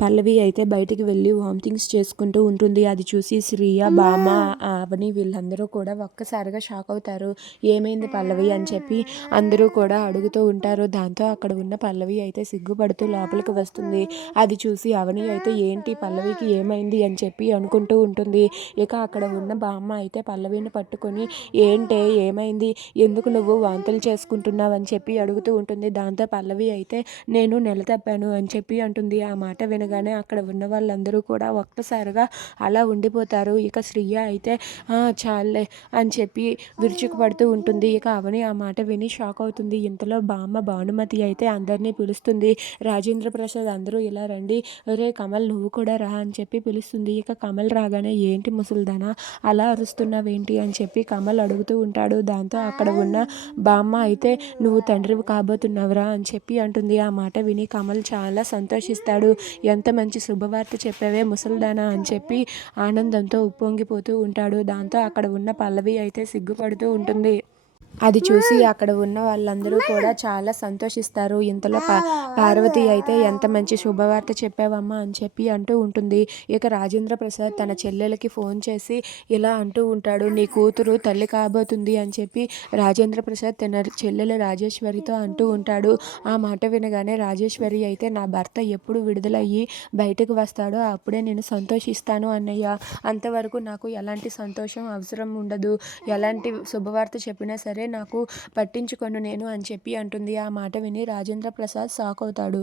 పల్లవి అయితే బయటికి వెళ్ళి వామిటింగ్స్ చేసుకుంటూ ఉంటుంది. అది చూసి శ్రీయ భామ అవని వీళ్ళందరూ కూడా ఒక్కసారిగా షాక్ అవుతారు. ఏమైంది పల్లవి అని చెప్పి అందరూ కూడా అడుగుతూ ఉంటారు. దాంతో అక్కడ ఉన్న పల్లవి అయితే సిగ్గుపడుతూ లోపలికి వస్తుంది. అది చూసి అవని అయితే ఏంటి పల్లవికి ఏమైంది అని చెప్పి అనుకుంటూ ఉంటుంది. ఇక అక్కడ ఉన్న బామ్మ అయితే పల్లవిని పట్టుకొని ఏంటే ఏమైంది? ఎందుకు నువ్వు వాంతులు చేసుకుంటున్నావు? అని చెప్పి అడుగుతూ ఉంటుంది. దాంతో పల్లవి అయితే నేను నెల తప్పాను అని చెప్పి అంటుంది. ఆ మాట వినగానే అక్కడ ఉన్న వాళ్ళందరూ కూడా ఒక్కసారిగా అలా ఉండిపోతారు. ఇక శ్రీయ అయితే చాలే అని చెప్పి విరుచుకుపడుతూ ఉంటుంది. ఇక అవని ఆ మాట విని షాక్ అవుతుంది. ఇంతలో బామ్మ భానుమతి అయితే అందరినీ పిలుస్తుంది. రాజేంద్ర ప్రసాద్ అందరూ ఇలా రండి. రే కమల్ నువ్వు కూడా రా అని చెప్పి పిలుస్తుంది. ఇక కమల్ రాగానే ఏంటి ముసల్దానా అలా అరుస్తున్నావేంటి అని చెప్పి కమల్ అడుగుతూ ఉంటాడు. దాంతో అక్కడ ఉన్న బామ్మ అయితే నువ్వు తండ్రివి కాబోతున్నావురా అని చెప్పి అంటుంది. ఆ మాట విని కమల్ చాలా సంతోషిస్తాడు. ఎంత ఎంత మంచి శుభవార్త చెప్పావే ముసల్దానా అని చెప్పి ఆనందంతో ఉప్పొంగిపోతూ ఉంటాడు. దాంతో అక్కడ ఉన్న పల్లవి అయితే సిగ్గుపడుతూ ఉంటుంది. అది చూసి అక్కడ ఉన్న వాళ్ళందరూ కూడా చాలా సంతోషిస్తారు. ఇంతలో పా పార్వతి అయితే ఎంత మంచి శుభవార్త చెప్పావమ్మా అని చెప్పి అంటూ ఉంటుంది. ఇక రాజేంద్ర ప్రసాద్ తన చెల్లెలకి ఫోన్ చేసి ఇలా అంటూ ఉంటాడు. నీ కూతురు తల్లి కాబోతుంది అని చెప్పి రాజేంద్ర ప్రసాద్ తన చెల్లెలు రాజేశ్వరితో అంటూ ఉంటాడు. ఆ మాట వినగానే రాజేశ్వరి అయితే నా భర్త ఎప్పుడు విడుదలయ్యి బయటకు వస్తాడో అప్పుడే నేను సంతోషిస్తాను అన్నయ్య. అంతవరకు నాకు ఎలాంటి సంతోషం అవసరం ఉండదు. ఎలాంటి శుభవార్త చెప్పినా సరే సరే నాకు పట్టించుకోను నేను అని చెప్పి అంటుంది. ఆ మాట విని రాజేంద్ర ప్రసాద్ షాక్ అవుతాడు.